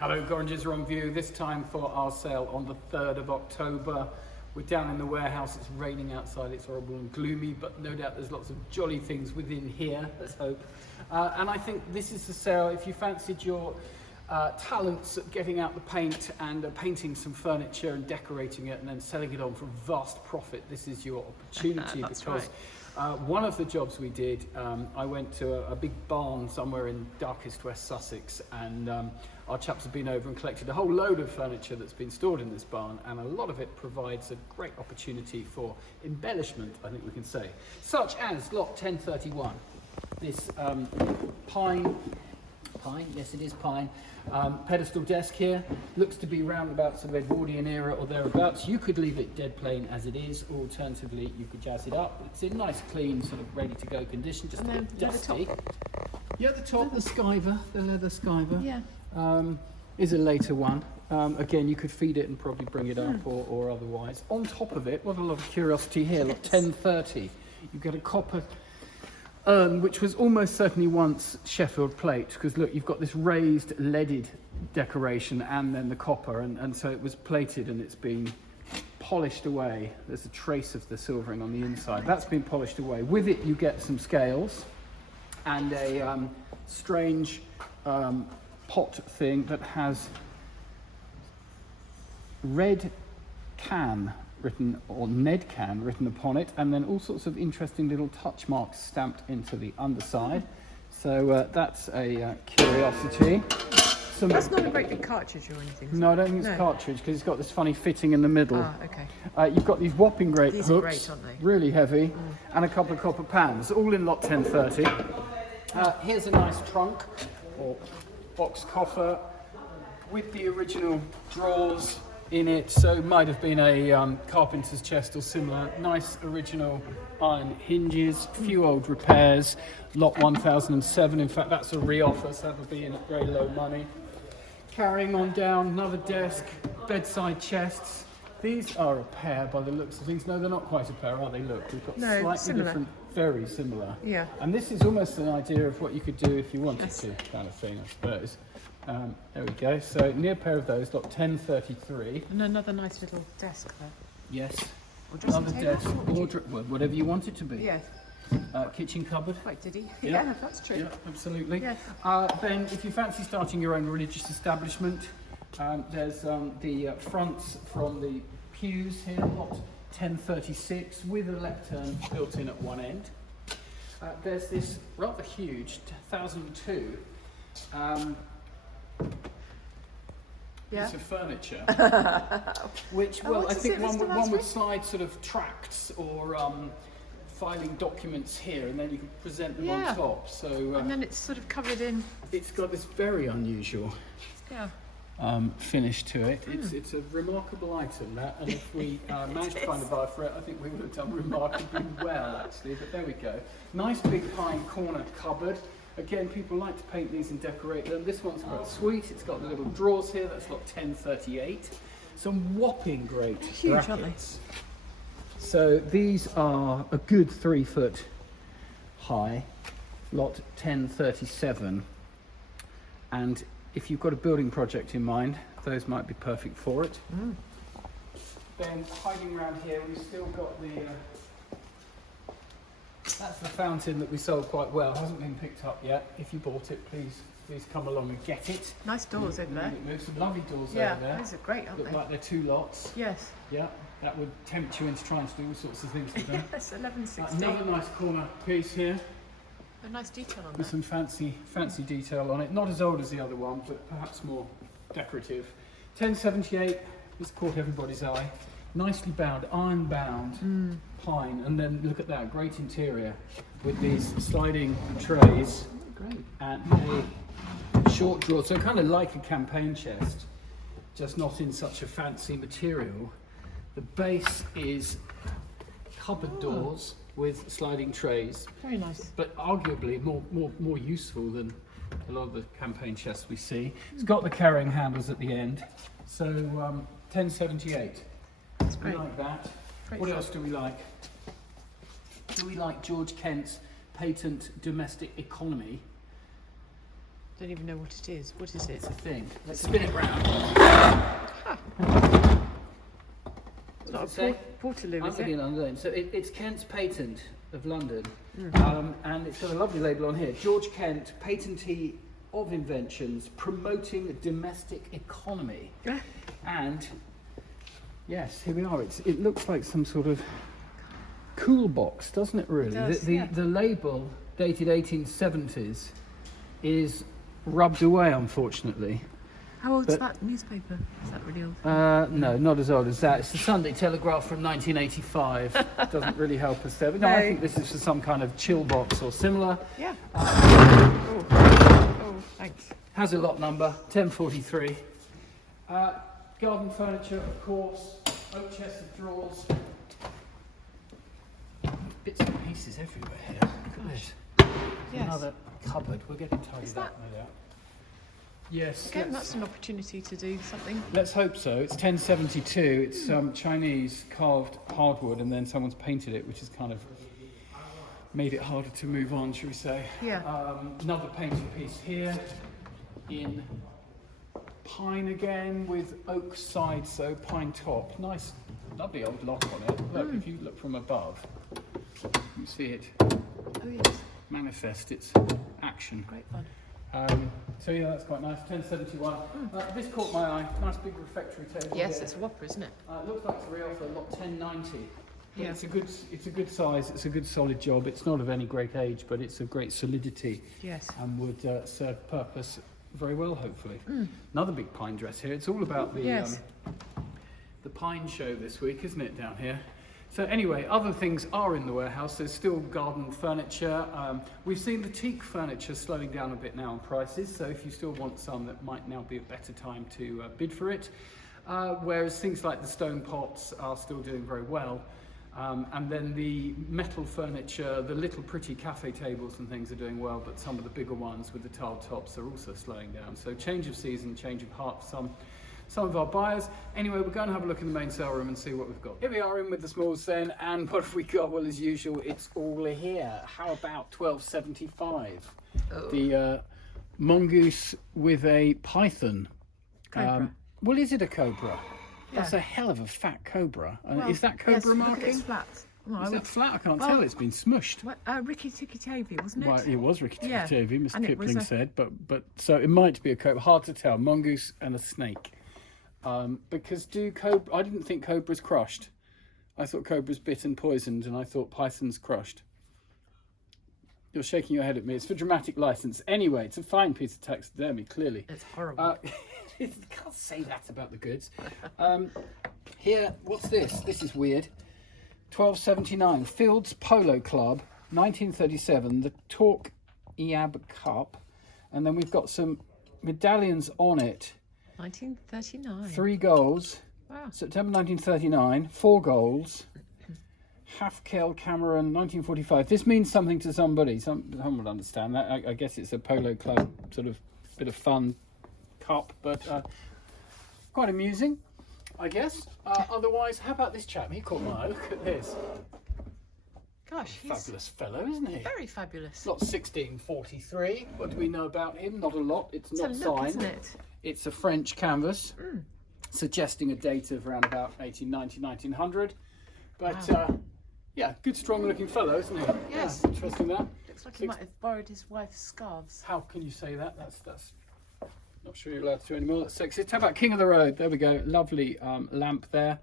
Hello, Gorringes are on view, this time for our sale on the 3rd of October. We're down in the warehouse, it's raining outside, it's horrible and gloomy, but no doubt there's lots of jolly things within here, let's hope. And I think this is the sale, if you fancied your talents at getting out the paint and painting some furniture and decorating it and then selling it on for vast profit, this is your opportunity. That's because right. One of the jobs we did, I went to a big barn somewhere in darkest West Sussex, and our chaps have been over and collected a whole load of furniture that's been stored in this barn, and a lot of it provides a great opportunity for embellishment, I think we can say, such as lot 1031, this pine, yes it is pine, pedestal desk here, looks to be round about sort of Edwardian era or thereabouts. You could leave it dead plain as it is, or alternatively you could jazz it up. It's in nice, clean, sort of ready to go condition, just a bit dusty. Yeah, the top, the skiver, the leather skiver, is a later one. Again, you could feed it and probably bring it up or otherwise. On top of it, what a lot of curiosity here, look, 1030. You get a copper urn, which was almost certainly once Sheffield plate, because look, you've got this raised leaded decoration and then the copper, and so it was plated and it's been polished away. There's a trace of the silvering on the inside. That's been polished away. With it you get some scales and a strange pot thing that has red can written, or Ned can written upon it, and then all sorts of interesting little touch marks stamped into the underside. So that's a curiosity. That's not a great big cartridge or anything. No, I don't think it's cartridge, because it's got this funny fitting in the middle. Ah, okay. You've got these whopping great These hooks, are great, aren't they? really heavy, and a couple of copper pans, all in lot 1030. Here's a nice trunk, or box coffer, with the original drawers in it, so it might have been a carpenter's chest or similar. Nice original iron hinges, few old repairs, lot 1007, in fact that's a re-offer, so that'll be in at very low money. Carrying on down, another desk, bedside chests. These are a pair by the looks of things. No, they're not quite a pair, are they? Look, we've got slightly different, very similar. Yeah. And this is almost an idea of what you could do if you wanted to, kind of thing, I suppose. There we go, so near pair of those, lot 1033. And another nice little desk there. Yes, Or dressing another table, desk, or or whatever you want it to be. Yes. Kitchen cupboard. Quite did he? Yeah. Yeah, that's true. Yeah, absolutely. Yes. Then if you fancy starting your own religious establishment, there's the fronts from the pews here, lot 1036, with a lectern built in at one end. There's this rather huge 1002 piece of furniture, which, well, I think one would slide sort of tracts or filing documents here, and then you can present them on top. So and then it's sort of covered in. it's got this very unusual finish to it. It's a remarkable item, that, and if we managed to find a buyer for it, I think we would have done remarkably well, actually. But there we go. Nice big pine corner cupboard. Again, people like to paint these and decorate them. This one's quite sweet. It's got the little drawers here. That's lot 1038. Some whopping great Huge, brackets. aren't they? So these are a good 3 foot high, lot 1037. And if you've got a building project in mind, those might be perfect for it. Then hiding around here, we've still got the that's the fountain that we sold quite well. Hasn't been picked up yet. If you bought it, please come along and get it. Nice doors over there. There's some lovely doors Yeah, over there. those are great, aren't Look they? like they're 2 lots. Yes. Yeah, that would tempt you into trying to do all sorts of things with them. Yes, 1160. Another nice corner piece here A nice detail on with that. some fancy detail on it. Not as old as the other one, but perhaps more decorative. 1078 has caught everybody's eye. Nicely bound, iron bound pine, and then look at that great interior with these sliding trays and a short drawer. So kind of like a campaign chest, just not in such a fancy material. The base is cupboard doors with sliding trays. Very nice. But arguably more useful than a lot of the campaign chests we see. It's got the carrying handles at the end. So 1078. That's We great. like that. Great What shot. else do we like? Do we like George Kent's patent domestic economy? Don't even know what it is. What is it? It's a thing. Let's spin it round. It's not say? a Portaloo, I'm is looking it? at London. So it's Kent's patent of London, and it's got a lovely label on here. George Kent, patentee of inventions, promoting domestic economy. And yes, here we are. It looks like some sort of cool box, doesn't it? Really, It does, the label dated 1870s is rubbed away, unfortunately. How old's that newspaper? Is that really old? No, not as old as that. It's the Sunday Telegraph from 1985. Doesn't really help us there. But no, I think this is for some kind of chill box or similar. Yeah. Oh, thanks. Has a lot number, 1043. Garden furniture, of course. Oak chest of drawers. Bits and pieces everywhere here. Look at this. Yes. Another cupboard. We're getting tidied Is up, no doubt. Yes. Again, that's an opportunity to do something. Let's hope so. It's 1072. It's Chinese carved hardwood, and then someone's painted it, which has kind of made it harder to move on, shall we say? Yeah. Another painted piece here in pine again with oak side, so pine top. Nice, lovely old lock on it. Look, if you look from above, you see it Oh yes, manifest its action. great fun. So yeah, that's quite nice. 1071. This caught my eye. Nice big refectory table. Yes, here. it's a whopper, isn't it? It looks like it's a reoffer, lot 1090. Yeah. It's a good size. It's a good solid job. It's not of any great age, but it's of great solidity Yes. and would serve purpose very well, hopefully. Another big pine dress here. It's all about the Yes. the pine show this week, isn't it, down here? So anyway, other things are in the warehouse. There's still garden furniture. We've seen the teak furniture slowing down a bit now on prices, so if you still want some, that might now be a better time to bid for it. Whereas things like the stone pots are still doing very well. And then the metal furniture, the little pretty cafe tables and things are doing well, but some of the bigger ones with the tiled tops are also slowing down. So change of season, change of heart for some of our buyers. Anyway, we're going to have a look in the main sale room and see what we've got. Here we are in with the smalls then, and what have we got? Well, as usual, it's all here. How about 1275? Oh. The mongoose with a python. Cobra. Well, is it a cobra? Yeah. That's a hell of a fat cobra. Well, Is that cobra yes, look at marking? its flat. Well, Is I that would, flat? I can't well, tell. It's been smushed. what, Ricky Tikki Tavi, wasn't it? Well, it was Ricky Yeah. Tikki, Mr. And it was Kipling a- said, but so it might be a cobra. Hard to tell. Mongoose and a snake. Because I didn't think cobra's crushed. I thought cobra's bit and poisoned, and I thought python's crushed. You're shaking your head at me. It's for dramatic license. Anyway, it's a fine piece of taxidermy, clearly. It's horrible. You can't say that about the goods. Here, what's this? This is weird. 1279, Fields Polo Club, 1937, the Torque Eab Cup. And then we've got some medallions on it. 1939. 3 goals, Wow. September 1939, 4 goals. Hafkel Cameron, 1945. This means something to somebody. Someone would understand that. I guess it's a polo club, sort of bit of fun cup, but quite amusing, I guess. Otherwise, how about this chap? He caught my eye. Look at this. Gosh, he's Fabulous fellow, isn't he? very fabulous. Lot 1643. What do we know about him? Not a lot. It's It's not a look, signed. isn't it? It's a French canvas, suggesting a date of around about 1890, 1900. But yeah, good, strong-looking fellow, isn't he? Yes. Yeah, interesting that. Looks like he might have borrowed his wife's scarves. How can you say that? That's not sure you're allowed to do anymore. That's sexist. How about King of the Road? There we go. Lovely lamp there.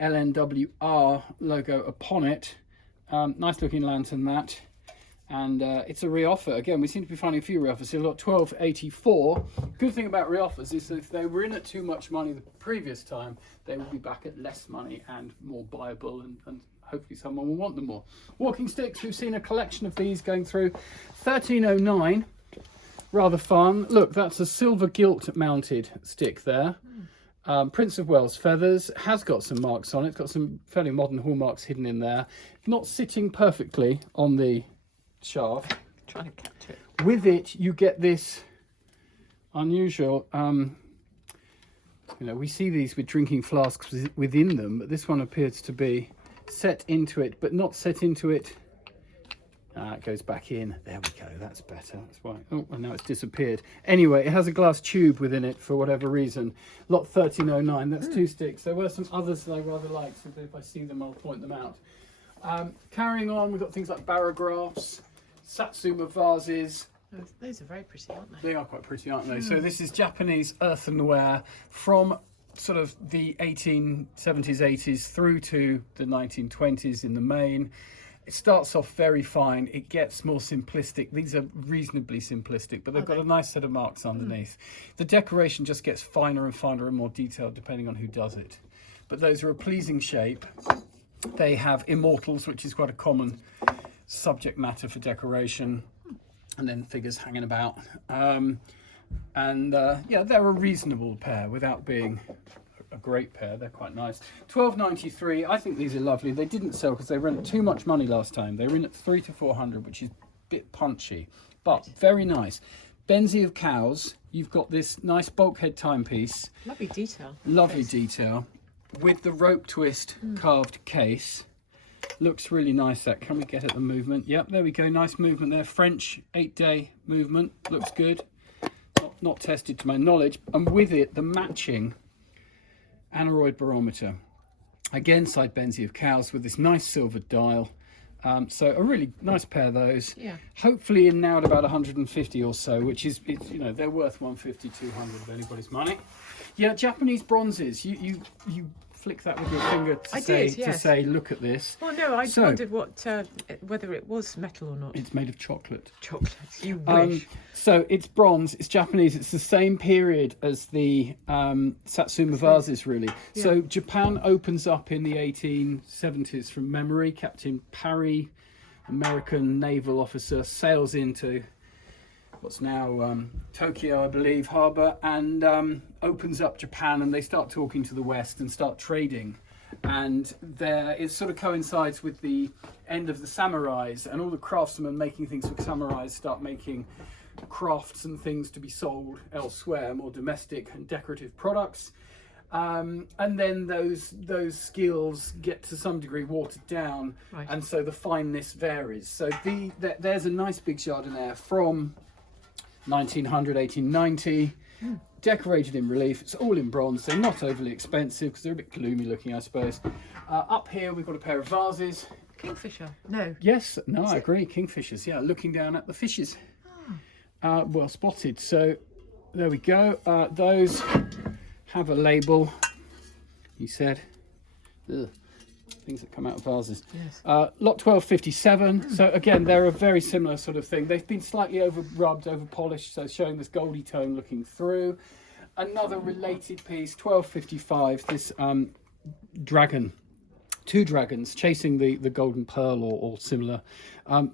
LNWR logo upon it. Nice looking lantern that. And it's a reoffer. Again, we seem to be finding a few reoffers here. Lot 1284. Good thing about reoffers is that if they were in at too much money the previous time, they will be back at less money and more buyable, and hopefully someone will want them more. Walking sticks, we've seen a collection of these going through. 1309. Rather fun. Look, that's a silver gilt mounted stick there. Prince of Wales feathers, has got some marks on it. It's got some fairly modern hallmarks hidden in there. Not sitting perfectly on the shaft. Trying to capture it. With it, you get this unusual, we see these with drinking flasks within them, but this one appears to be set into it, but not set into it It goes back in. There we go. That's better. That's why. Oh, and now it's disappeared. Anyway, it has a glass tube within it for whatever reason. Lot 1309. That's 2 sticks. There were some others that I rather like, so if I see them, I'll point them out. Carrying on, we've got things like barographs, Satsuma vases. Those are very pretty, aren't they? They are quite pretty, aren't they? So this is Japanese earthenware from sort of the 1870s, 80s through to the 1920s in the main. It starts off very fine. It gets more simplistic. These are reasonably simplistic, but they've got a nice set of marks underneath. The decoration just gets finer and finer and more detailed depending on who does it. But those are a pleasing shape. They have immortals, which is quite a common subject matter for decoration, and then figures hanging about. Yeah, they're a reasonable pair without being a great pair. They're quite nice. £12.93. I think these are lovely. They didn't sell because they ran too much money last time. They were in at 300 to 400, which is a bit punchy, but very nice. Benzie of cows. You've got this nice bulkhead timepiece. Lovely detail. Lovely detail with the rope twist carved case. Looks really nice. That, can we get at the movement? Yep, there we go. Nice movement there. French 8-day movement. Looks good. Not tested to my knowledge. And with it, the matching aneroid barometer. Again, side Benzie of cows with this nice silver dial. So a really nice pair of those. Yeah. Hopefully in now at about 150 or so, which is, you know, they're worth 150, 200 of anybody's money. Yeah, Japanese bronzes. You flick that with your finger to say, look at this. Well, no, I wondered what whether it was metal or not. It's made of chocolate. Chocolate. You wish. So it's bronze. It's Japanese. It's the same period as the Satsuma vases, really. Yeah. So Japan opens up in the 1870s from memory. Captain Parry, American naval officer, sails into what's now Tokyo, I believe, harbour, and opens up Japan, and they start talking to the West and start trading. And there, it sort of coincides with the end of the samurais, and all the craftsmen making things for samurais start making crafts and things to be sold elsewhere, more domestic and decorative products. And then those skills get to some degree watered down, right. And so the fineness varies. So there's a nice big jardiniere from 1900, 1890, decorated in relief. It's all in bronze. They're not overly expensive because they're a bit gloomy looking, I suppose. Up here we've got a pair of vases. Kingfisher? No. Yes, no, I agree. Kingfishers, yeah, looking down at the fishes. Well spotted. So there we go. Those have a label, he said. Ugh. Things that come out of vases. Yes. Lot 1257. So again, they're a very similar sort of thing. They've been slightly over rubbed, over polished, so showing this goldy tone looking through. Another related piece, 1255. This dragon, 2 dragons chasing the golden pearl or similar.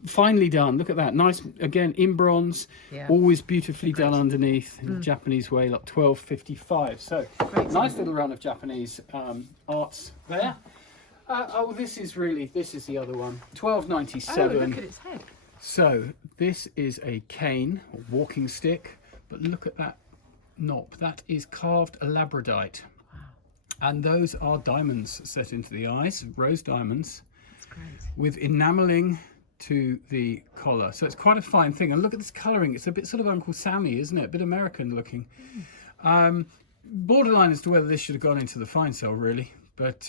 Finely done. Look at that. Nice, again, in bronze. Yeah. Always beautifully done underneath in the Japanese way. Like 1255. So nice little run of Japanese arts there. This is the other one. 1297. Oh, look at its head. So this is a cane, or walking stick, but look at that knob. That is carved labradorite. Wow. And those are diamonds set into the eyes, rose diamonds. That's great. With enameling to the collar. So it's quite a fine thing. And look at this colouring. It's a bit sort of Uncle Sammy, isn't it? A bit American looking. Borderline as to whether this should have gone into the fine sale, really. But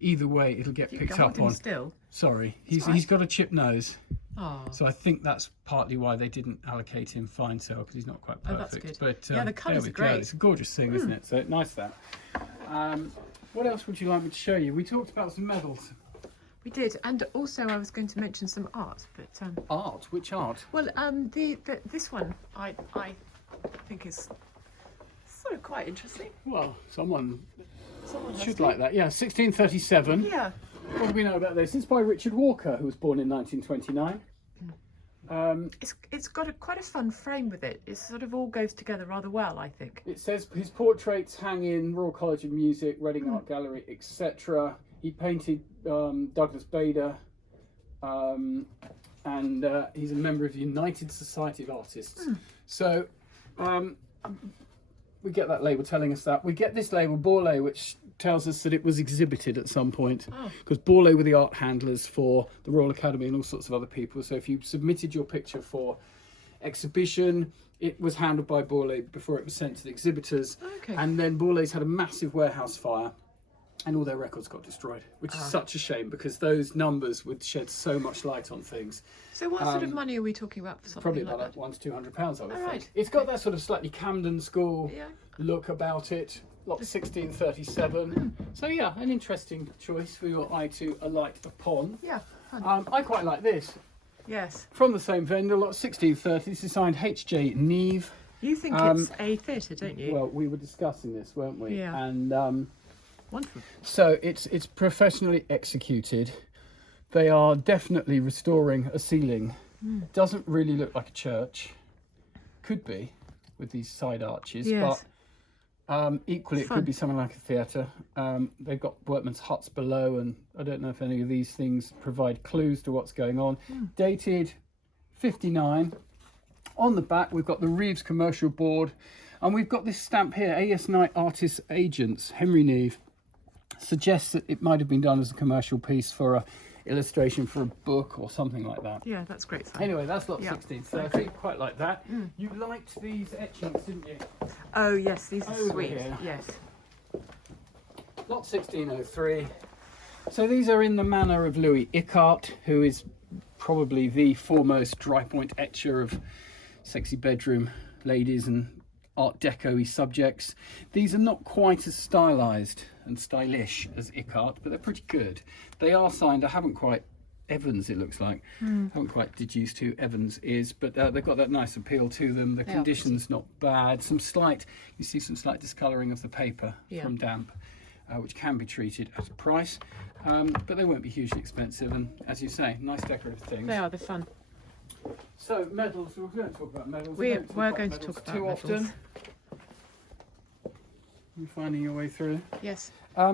either way, it'll get picked up on. Still? Sorry, he's got a chipped nose. Oh. So I think that's partly why they didn't allocate him fine sale, because he's not quite perfect. Oh, that's good. But yeah, the colour's great. It's a gorgeous thing, isn't it? So nice that. What else would you like me to show you? We talked about some medals. We did, and also I was going to mention some art, but art? Which art? Well, this one I think is sort of quite interesting. Well, someone should like that. Yeah, 1637. Yeah. What do we know about this? It's by Richard Walker, who was born in 1929. It's got quite a fun frame with it. It sort of all goes together rather well, I think. It says his portraits hang in Royal College of Music, Reading Art Gallery, etc. He painted Douglas Bader, and he's a member of the United Society of Artists. So we get that label telling us that. We get this label, Borlée, which tells us that it was exhibited at some point, Oh. because Borlée were the art handlers for the Royal Academy and all sorts of other people. So if you submitted your picture for exhibition, it was handled by Borlée before it was sent to the exhibitors. Okay. And then Borlase's had a massive warehouse fire and all their records got destroyed, which is such a shame, because those numbers would shed so much light on things. So what sort of money are we talking about for something Probably like about that? like £100 to £200, I would think. Right. It's got that sort of slightly Camden School Yeah. look about it. Lot 1637. So yeah, an interesting choice for your eye to alight upon. Yeah. Fun. I quite like this. Yes. From the same vendor, lot 1630. This is signed H.J. Neve. You think it's a theatre, don't you? Well, we were discussing this, weren't we? Yeah. And Wonderful. so it's professionally executed. They are definitely restoring a ceiling. Doesn't really look like a church. Could be with these side arches, Yes. but equally it Fun. could be something like a theatre. They've got workmen's huts below, and I don't know if any of these things provide clues to what's going on. Dated 59. On the back we've got the Reeves commercial board, and we've got this stamp here, AS Knight Artists Agents, Henry Neve. Suggests that it might have been done as a commercial piece for a illustration for a book or something like that. Yeah, that's great fun. Anyway, that's lot Yeah. 1630. Quite like that. You liked these etchings, didn't you? Oh yes, these are Over sweet. here. Yes. Lot 1603. So these are in the manner of Louis Icart, who is probably the foremost dry point etcher of sexy bedroom ladies and Art Deco-y subjects. These are not quite as stylized and stylish as Icart, but they're pretty good. They are signed, I haven't quite, Evans it looks like, haven't quite deduced who Evans is, but they've got that nice appeal to them. The They are condition's not bad. You see some slight discolouring of the paper from damp, which can be treated at a price, but they won't be hugely expensive, and as you say, nice decorative things. They are, they're fun. So medals, we're going to talk about medals. We're don't going to talk about too medals. often. You finding your way through? Yes.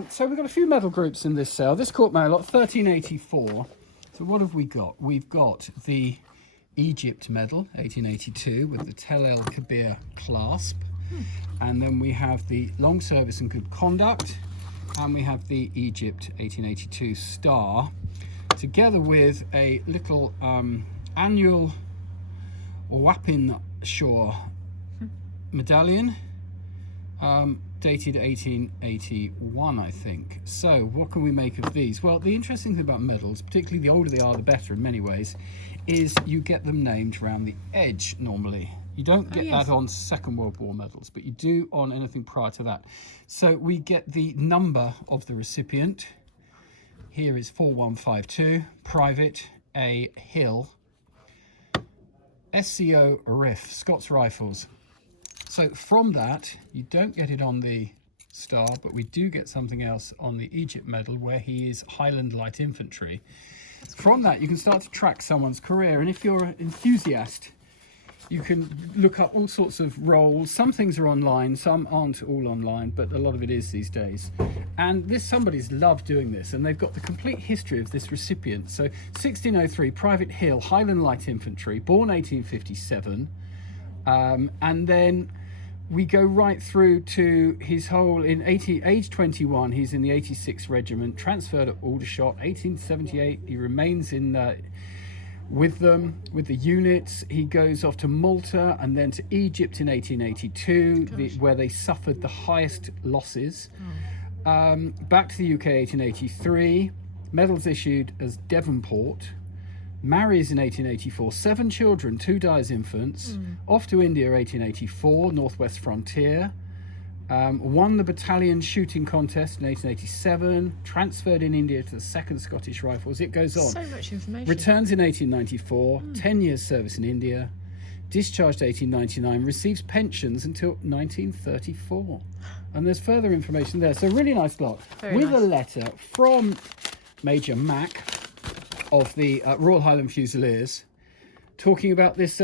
So we've got a few medal groups in this sale. This Court Mail lot 1384. So what have we got? We've got the Egypt medal 1882 with the Tel El Kebir clasp, and then we have the long service and good conduct, and we have the Egypt 1882 star, together with a little annual Wapping-Shaw medallion, dated 1881, I think. So what can we make of these? Well, the interesting thing about medals, particularly the older they are the better in many ways, is you get them named around the edge normally. You don't get that on Second World War medals, but you do on anything prior to that. So we get the number of the recipient. Here is 4152, Private A. Hill, SCO Riff, Scots Rifles. So from that, you don't get it on the star, but we do get something else on the Egypt medal, where he is Highland Light Infantry. From that, you can start to track someone's career, and if you're an enthusiast, you can look up all sorts of roles. Some things are online, some aren't all online, but a lot of it is these days. And somebody's loved doing this, and they've got the complete history of this recipient. So 1603, Private Hill, Highland Light Infantry, born 1857, and then we go right through to his whole, age 21, he's in the 86th Regiment, transferred at Aldershot, 1878, he remains in with them, with the units. He goes off to Malta and then to Egypt in 1882, where they suffered the highest losses. Back to the UK 1883, medals issued as Devonport, marries in 1884, 7 children, 2 die as infants, off to India 1884, Northwest Frontier, won the battalion shooting contest in 1887, transferred in India to the 2nd Scottish Rifles. It goes on. So much information. Returns in 1894, 10 years service in India, discharged 1899, receives pensions until 1934. And there's further information there. So really nice lot. Very with nice. a letter from Major Mack of the Royal Highland Fusiliers, talking about this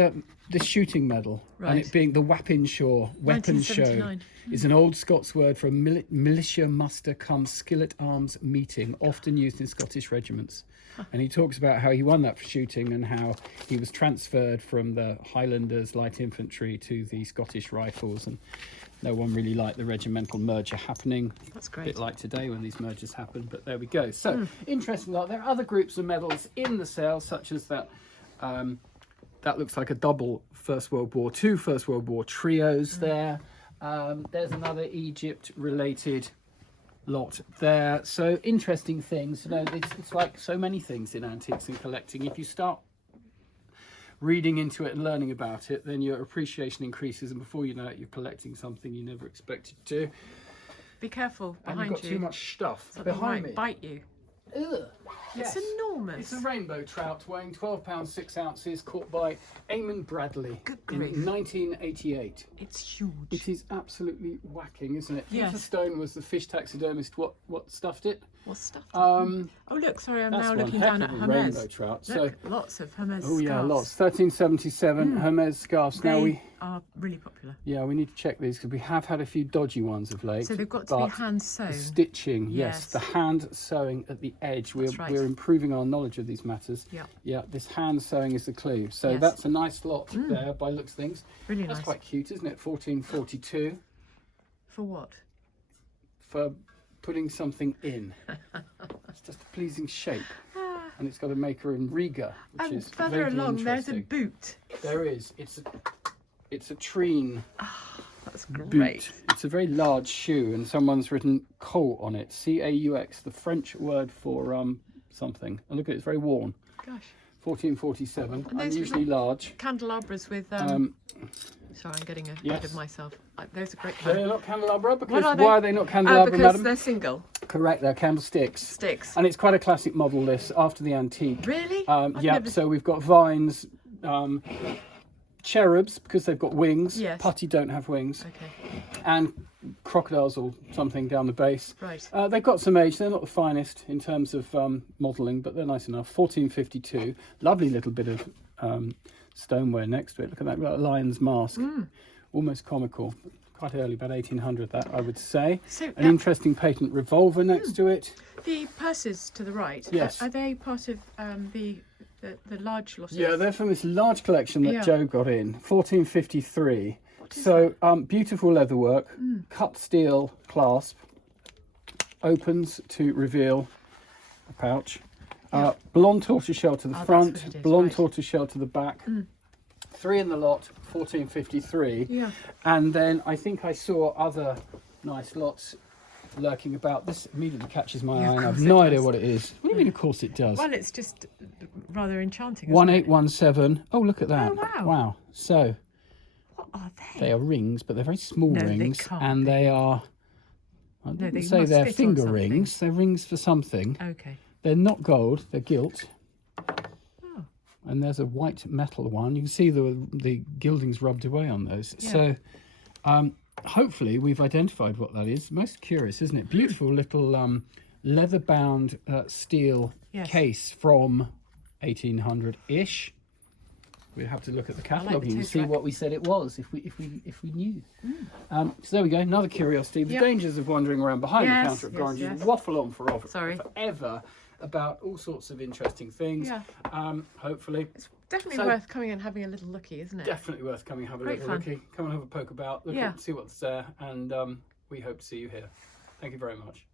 shooting medal, and Right. it being the Wapping-Shaw Weapons Show 1979. is an old Scots word for a militia muster cum skillet arms meeting, often used in Scottish regiments. And he talks about how he won that for shooting and how he was transferred from the Highlanders Light Infantry to the Scottish Rifles, and No one really liked the regimental merger happening. That's A great. bit like today when these mergers happen, but there we go. So interesting lot. There are other groups of medals in the sale, such as that. That looks like a double First World War II, First World War trios there. There's another Egypt-related lot there. So interesting things. You know, it's like so many things in antiques and collecting. If you start reading into it and learning about it, then your appreciation increases, and before you know it, you're collecting something you never expected to. Be careful And behind you've got you. too much stuff Something behind might me. bite you. Ugh. Yes. It's enormous. It's a rainbow trout weighing 12 pounds 6 ounces, caught by Eamon Bradley Good in grief. 1988. It's huge. It is absolutely whacking, isn't it? Yes. Peter Stone was the fish taxidermist. What stuffed it? What's stuff? Um, Oh look, sorry, I'm that's now one looking heck down of at a Hermes. rainbow trout. Look, So, lots of Hermes oh yeah, scarves. lots. 1377 Hermes scarves. Now They are really popular. we need to check these because we have had a few dodgy ones of late. So they've got to be but hand sewn. the stitching, yes, Yes. the hand sewing at the edge. That's right. We're improving our knowledge of these matters. Yeah. Yeah, this hand sewing is the clue. So Yes. that's a nice lot there by looks of things. Really That's nice. quite cute, isn't it? 1442 For what? for putting something in. It's just a pleasing shape. And it's got a maker in Riga, which And is further vaguely along, there's a interesting. boot. There is. It's a treen That's boot. great. It's a very large shoe, and someone's written "caux" on it. C-A-U-X, the French word for something. And look at it; it's very worn. Gosh. 1447, And those unusually large. Candelabras with. Sorry, I'm getting ahead yes. of myself. Those are great. They're not candelabra because What are why they? are they not candelabra, Because madam? they're single Correct, they're candlesticks. sticks. And it's quite a classic model, this, after the antique. Really? Yeah, never- so we've got vines, cherubs, because they've got wings. Yes. Putty don't have wings. Okay. And crocodiles or something down the base. Right. They've got some age. They're not the finest in terms of modelling, but they're nice enough. 1452. Lovely little bit of stoneware next to it. Look at that, got a lion's mask. Almost comical. Quite early, about 1800 that, I would say. So An interesting patent revolver next to it. the purses to the right. Yes. Are they part of the large losses? Yeah, they're from this large collection that Yeah. Joe got in, 1453. So beautiful leatherwork, cut steel clasp, opens to reveal a pouch. Blonde tortoiseshell to the that's front, what it is, blonde right. tortoiseshell to the back. 3 in the lot, 1453. Yeah. And then I think I saw other nice lots lurking about. This immediately catches my eye, and I have course no it idea does. what it is. What do you mean, of course it does? Well, it's just rather enchanting. Isn't 1817. Oh, look at that. Oh, wow. Wow. So it? What are they? they are rings, but they're very small No, they rings. can't And be. they are, I they didn't say must they're fit on finger something. rings. They're rings for something. Okay. They're not gold, they're gilt. Oh. And there's a white metal one. You can see the gilding's rubbed away on those. Yeah. So hopefully we've identified what that is. Most curious, isn't it? Beautiful little leather-bound steel Yes. case from 1800-ish. We'd have to look at the like the cataloguing and tote see rack. what we said it was if we knew. So there we go, another curiosity. The Yep. dangers of wandering around behind Yes, the counter at yes, Gorringe. yes. Waffle on forever about all sorts of interesting things. Yeah. Hopefully, It's definitely So- worth coming and having a little looky, isn't it? definitely worth coming and have a Great little fun. looky. Come and have a poke about, look Yeah. at, see what's there, and we hope to see you here. Thank you very much.